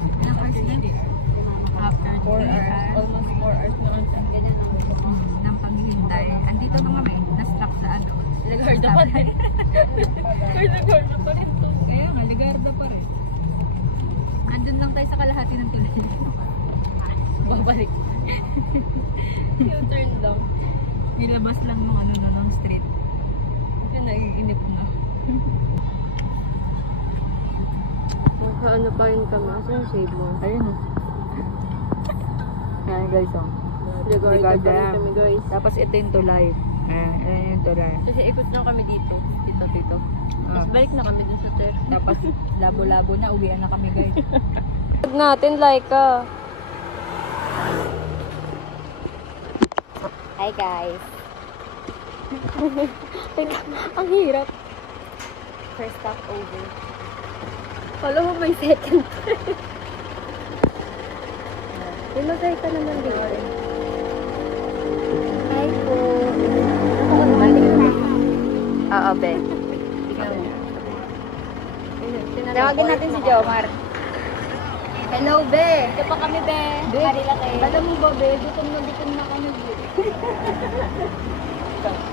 Ilang hours na? After 4 hours. Almost 4 hours na ang ng paghihintay. Andito na kami. Na-stuck sa ano. Ligarda pa rin. Ligarda pa rin to. Kaya nga, Ligarda pa rin. Andun lang tayo sa kalahati ng tulay. Babalik. U-turn lang. Nilabas lang ng ano na ng street. Kasi naiinip na. Magkaano pa rin kami. Asa yung save mo? Ayun o. Ayan guys o. Ligarda pa rin kami guys. Tapos ito yung tulay. Ayan yung tulay. Kasi ikot lang kami dito. Dito. Tapos balik na kami dun sa chair. Tapos labo-labo na. Uwian na kami guys. Huwag natin like Hi guys. Ang hirap. First stop over. Follow mo may second. Ilagay ka naman dito. Hi po. Ako naman. Oo, be. Tawagin natin si Jomar. Hello, be. Ito pa kami, be. Marila kayo. Alam mo ba, be? Gutom na kami, be.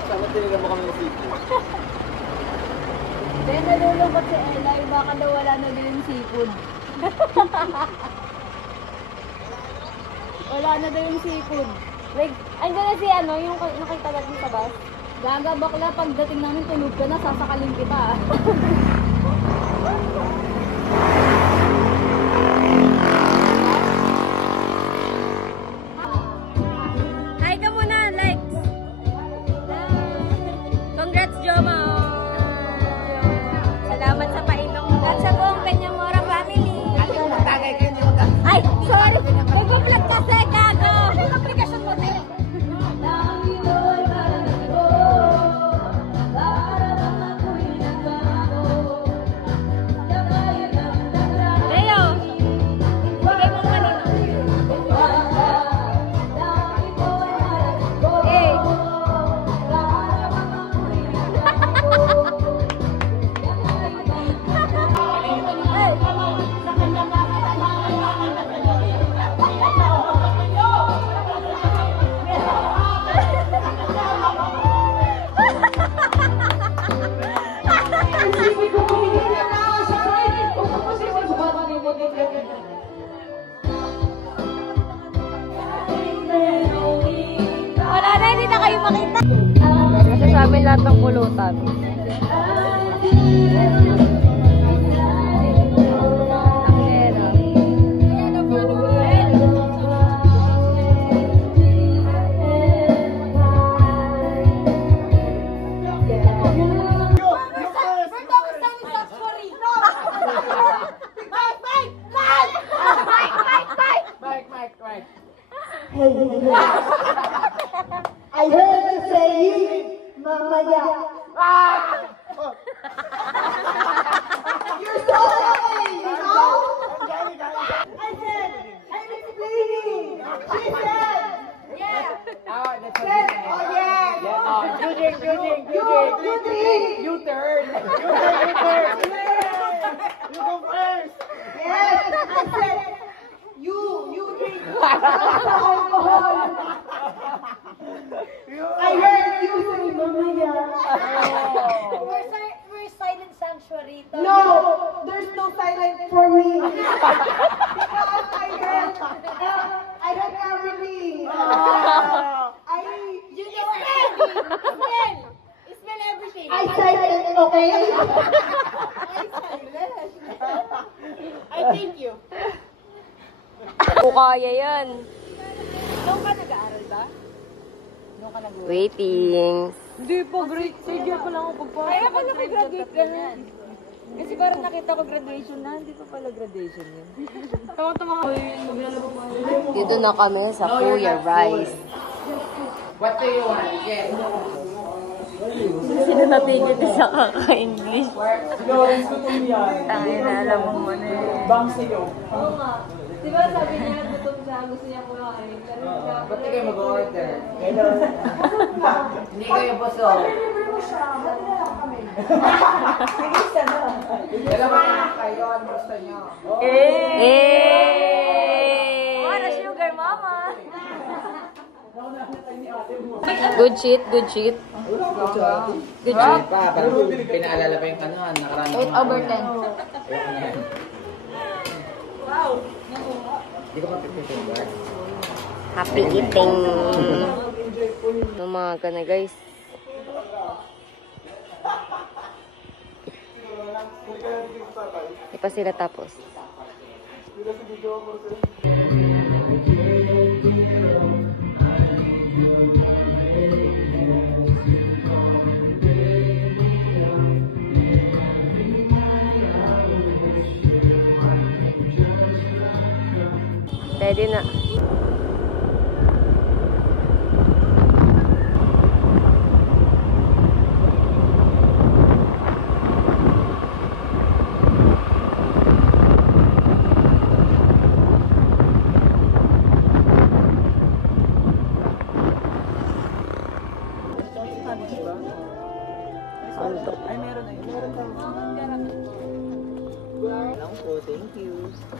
Sama tinigyan mo kami ng seafood. Be, nalulungkot si Eli. Baka daw wala na din yung seafood. Wala na daw yung seafood. Like, andyan na si ano, yung nakita natin sa bus. Gaga, bakla, pagdating namin tulog ka na, sasakalin kita. Hi ka muna, likes! Congrats, Joma! Salamat sa painom at sa buong Peñamora family! Ay, sorry! Mag-vlog kasi, gago! Anong aplikasyon mo, te? Leo! Bigay mo kanino? Hey! Wala na, hindi na kayo makita. Kasi sa amin lahat ng pulutan. I heard you say mamaya. You're so funny, you know? I said, I'm explaining. She said, yeah. Said, oh yeah. You turn. You go first. Yes, I said, you drink alcohol. I heard you say mamaya. We're silent sanctuary. No, there's no silence for me. Because I heard everything. You know smell everything. I silent, okay? I silent. I thank you. O kaya yan. Doon ka nag-aaral ba? Doon ka nag-aaral? Waiting. Hindi po, grade. Sige pa lang ako pagpapag. Kaya pala mag-graduate ka na. Kasi parang nakita ko graduation na. Hindi pa pala graduation yun. Tawa-tawa ko yun. Maglalaro ko. Dito na kami sa Kuya Rice. What do you want? Yes. Sino natigil sa kaka-English? Lawrence ko itong yan. Tangin na, alam mo mo na eh. Bang sa'yo. Oo nga. Diba sabi niya, gutom siya, gusto niya kumain. Ba't di kayo mag-order? Hindi kayo buso. Dalawa na kayo. Ano gusto nyo? Eh! Good shit, good shit. Good shit. Pa, parang pinaalala pa yung ano, nakaraan. 8/10. Hindi ko mapipipin ba? Happy eating. Umaga na guys. Di pa sila tapos. Ready na.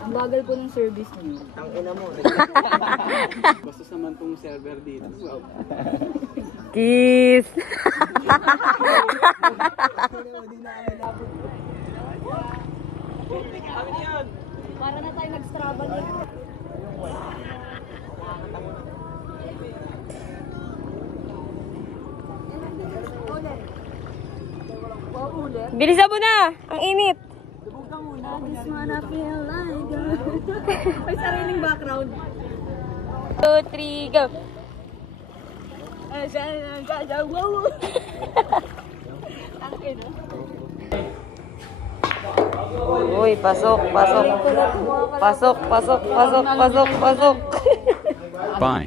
Ang bagal po ng service niyo. Ang ina mo. Bastos naman tong server dito. Wow. Kiss! Para na tayo nag-strabal eh. Bilisan mo na! Ang init! May sariling background. 2, 3, go! Uy, pasok, pasok. Pasok, pasok, pasok, pasok, pasok. Bye.